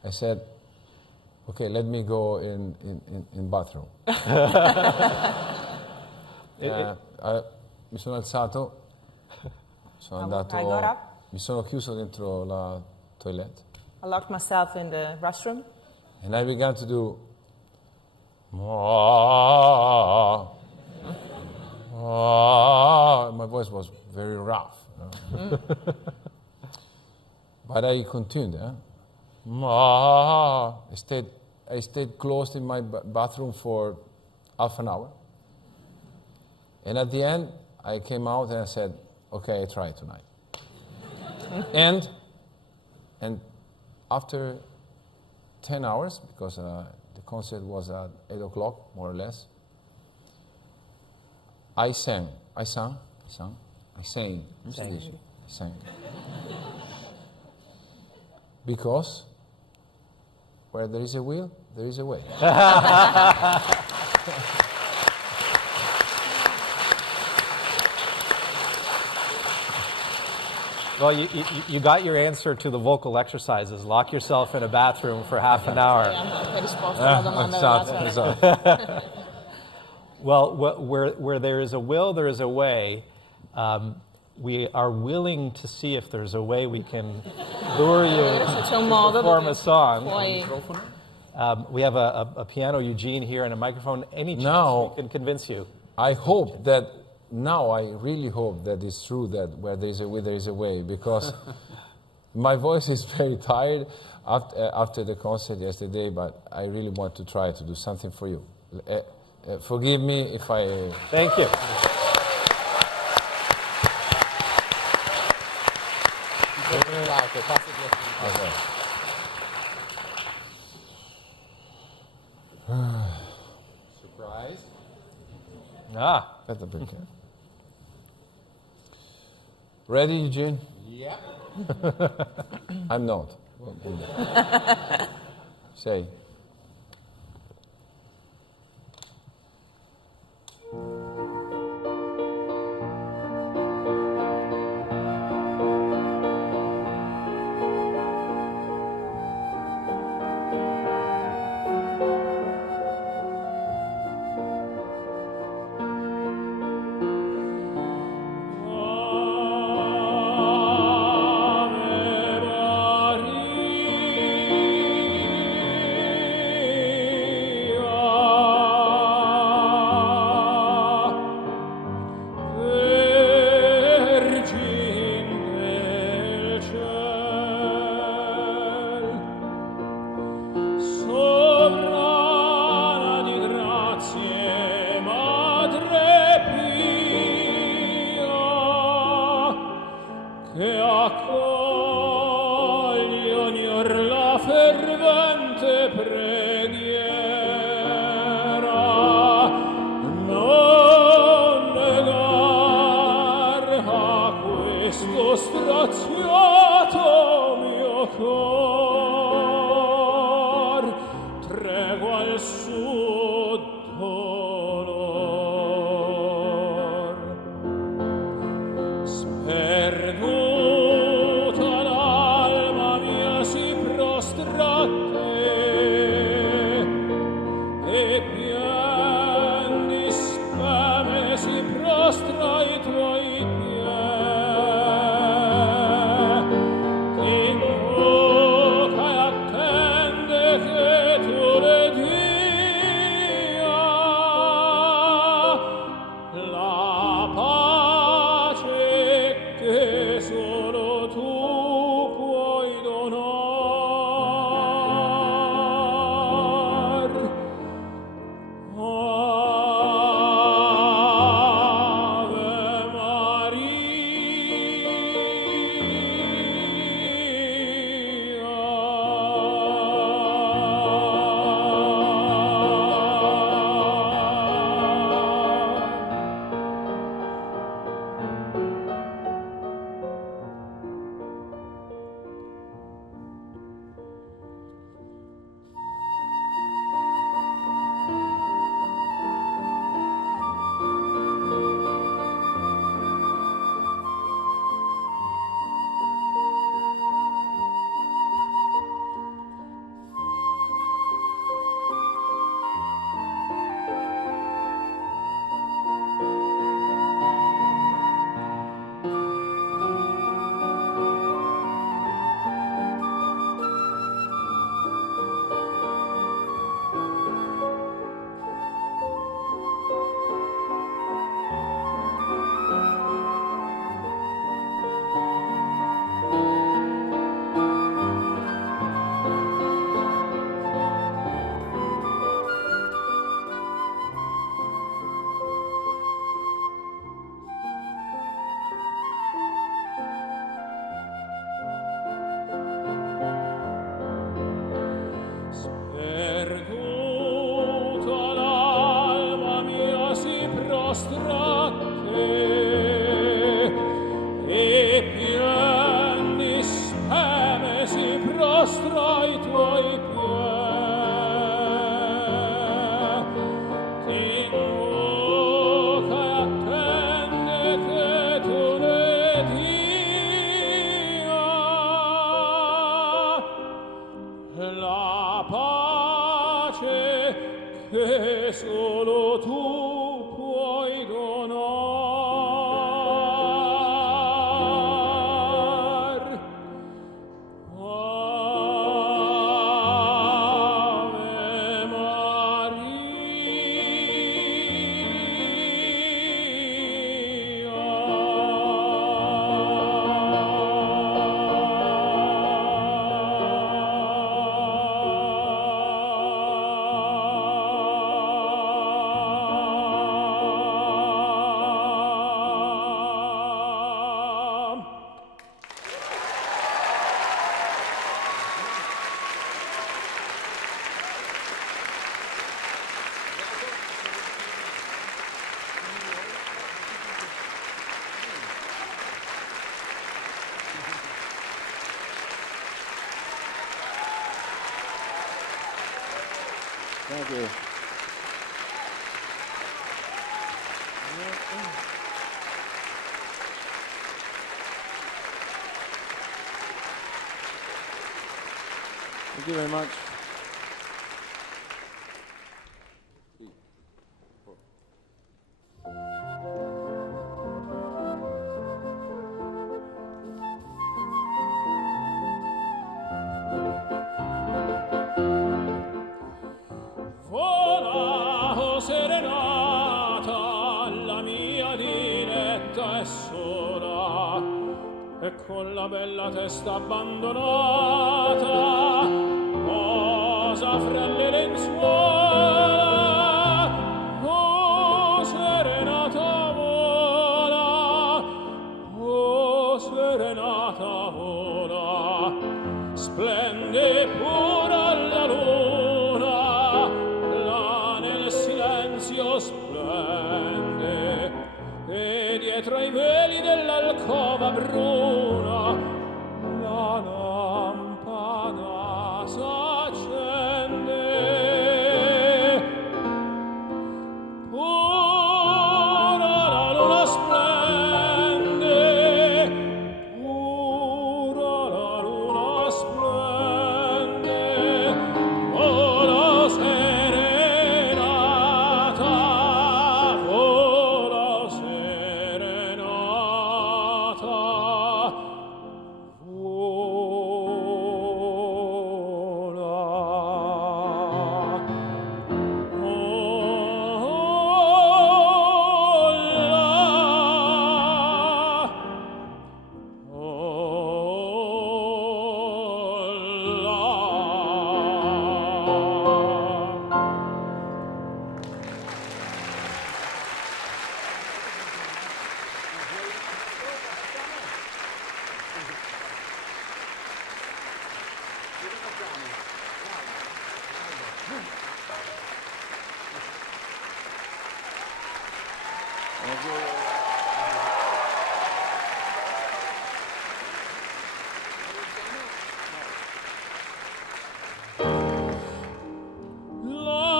I said, okay, let me go in bathroom. Mi sono alzato, sono andato, I got up. mi sono chiuso dentro la toilette. I locked myself in the restroom. And I began to do, my voice was very rough. But I continued. I stayed closed in my bathroom for half an hour. And at the end, I came out and I said, okay, I try tonight. and after 10 hours, because the concert was at 8 o'clock, more or less, I sang. Because where there is a will, there is a way. Well, you got your answer to the vocal exercises. Lock yourself in a bathroom for half an hour. Esatto. Well, where there is a will, there is a way. We are willing to see if there's a way we can lure you to perform a song. We have a piano, Eugene, here, and a microphone. Any chance we can convince you? I hope that now, I really hope that it's true that where there is a will, there is a way, because my voice is very tired after the concert yesterday, but I really want to try to do something for you. Forgive me if I... Thank you. Okay. Surprise. Aspetta perché. Ready, Eugene? Yeah. I'm not. Say. Ave Maria. che accoglie ogni or la fervente preghiera, non negar a questo straziato mio cor tregua al suo dolor. Sperduta l'alma mia si prostra a te e pien di speme si prostra ai tuoi piedi. Invoca e attende che tu le dia la pace che solo tu puoi donar. Ave Perduta l'alma mia si prostra a te e pien di speme si prostra ai tuoi piedi. Ti invoca e attende che tu le dia la pace che solo tu puoi donar. Ave Maria. Thank you. Thank you very much. Vola, oh serenata, la mia diletta è sola, e con la bella testa abbandonata posa fra le lenzuola. Oh serenata vola, oh serenata vola, splende pura la luna, là nel silenzio splende, e dietro ai veli dell'alcova bruna la lampada s'accende. Pura la luna splende, pura la luna splende, vola serenata, vola serenata,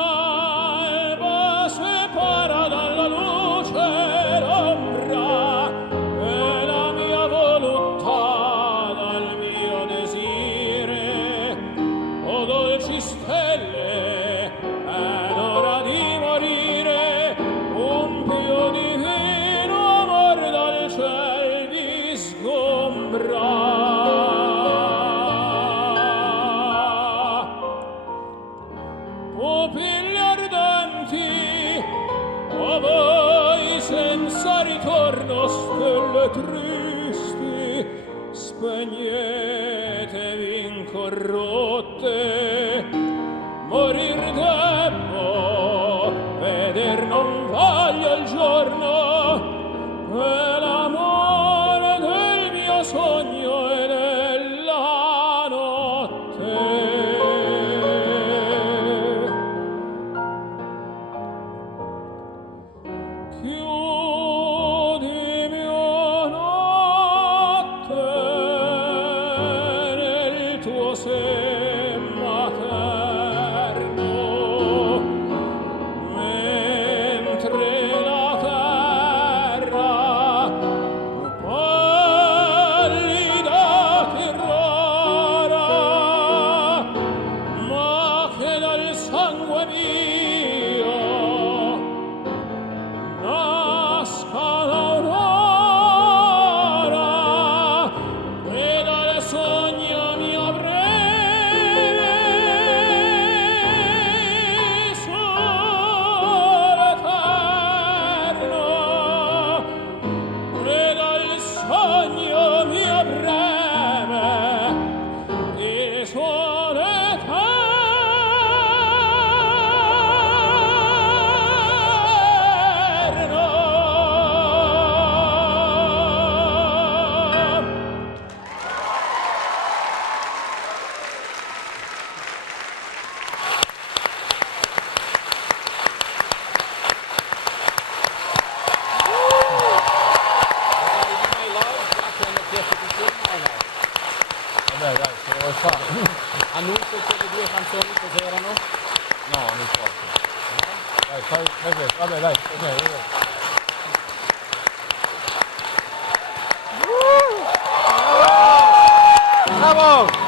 L'alba separa dalla luce l'ombra e la mia volontà dal mio desire. O dolci stelle, è l'ora di morire, un più divino amor dal ciel vi sgombra. Pupille ardenti, o voi senza ritorno, stelle tristi, spegnetevi incorrotte. Morir debbo, veder non voglio il giorno, e l'amore del mio sogno e della notte. Chiudimi o notte nel tuo sen materno, mentre la terra pallida terrora, ma che dal sangue mio nasca l'aurora e dal sogno mio breve sole eterno, e dal sogno mio breve il sole eterno. Vabbè, dai, se lo vuoi fare. Annuncio che le due canzoni cos'erano? No, non importa. Dai, fai questo. Vabbè, dai, ok, vabbè. Bravo!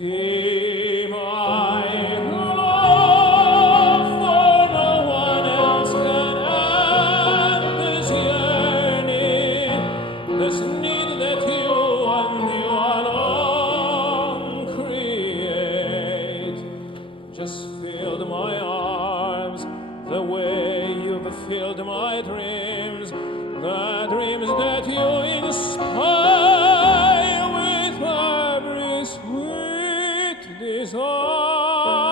Be my love, for no one else can end this yearning, this need that you and you alone create. Just filled my arms the way you've filled my dreams, the dreams that you inspire with every sweet desire.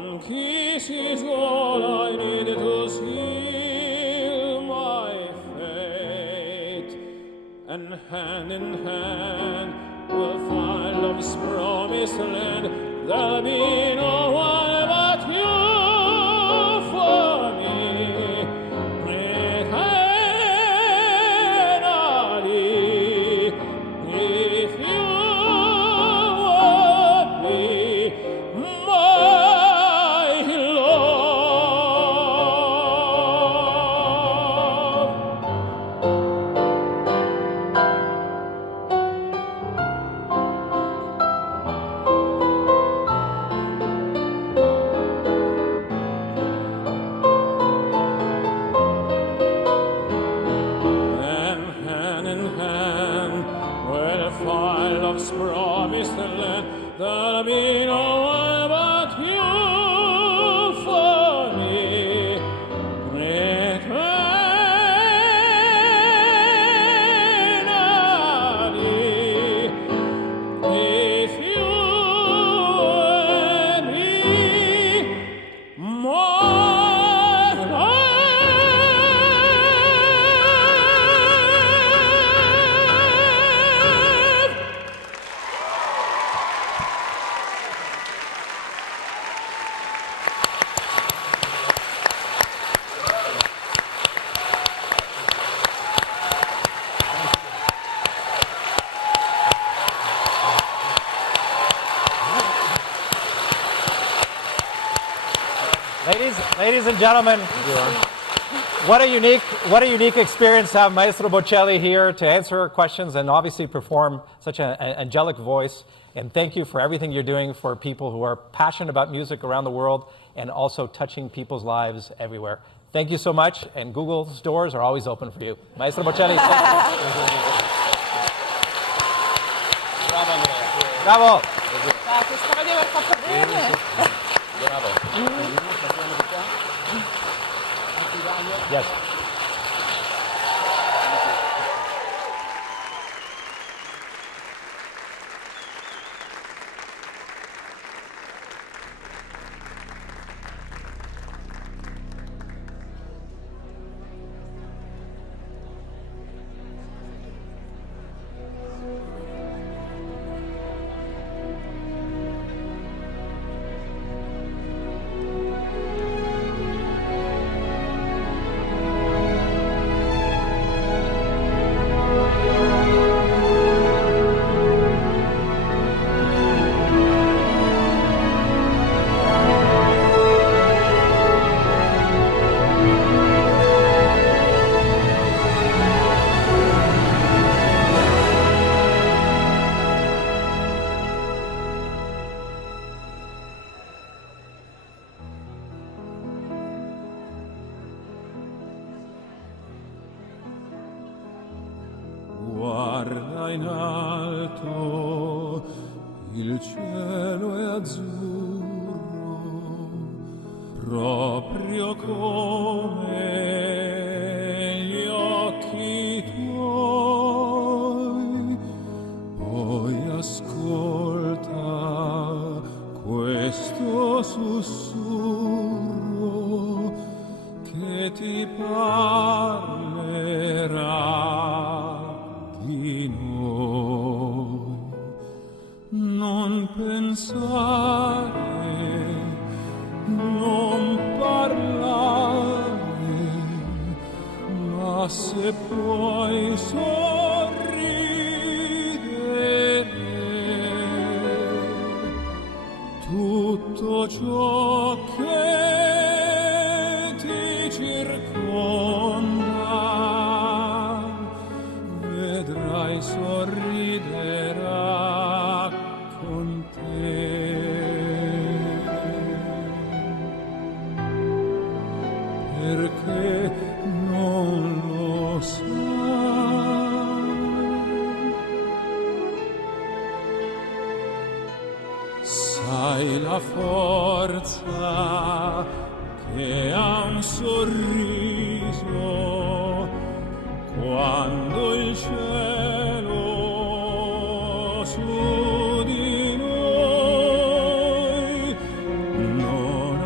one kiss is all I need to seal my fate, and hand in hand we'll find love's promised land. There'll be no one but you for me. Eternally, if you would be my love. And hand in hand, we'll find love's promised land. There'll be no one but you for me. Eternally, if you and me, my love. Ladies and gentlemen, what a unique experience to have Maestro Bocelli here to answer questions and obviously perform such an angelic voice. And thank you for everything you're doing for people who are passionate about music around the world and also touching people's lives everywhere. Thank you so much, and Google's doors are always open for you. Maestro Bocelli, thank you. Bravo, Andrea. Bravo. Spero di aver fatto bene. Bravo. Yes. Guarda in alto, il cielo è azzurro, proprio come gli occhi tuoi. Poi ascolta questo sussurro che ti parlerà di noi. Non pensare, non parlare, ma se puoi sorridere, tutto ciò che ti circonda, vedrai sorriderà con te. Perché non lo sai la forza che ha un sorriso quando il cielo su di noi non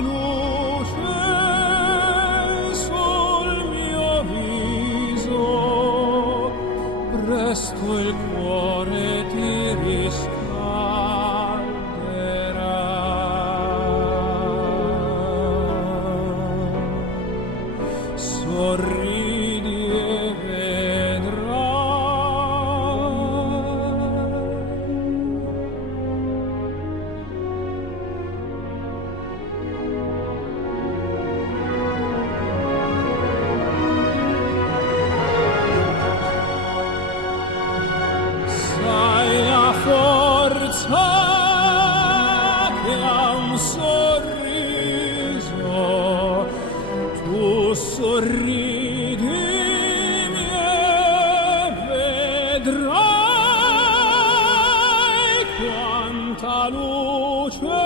luce sul mio viso, presto il cuore ti riscalderà. Sorridi e che ha un sorriso, tu sorridimi e vedrai quanta luce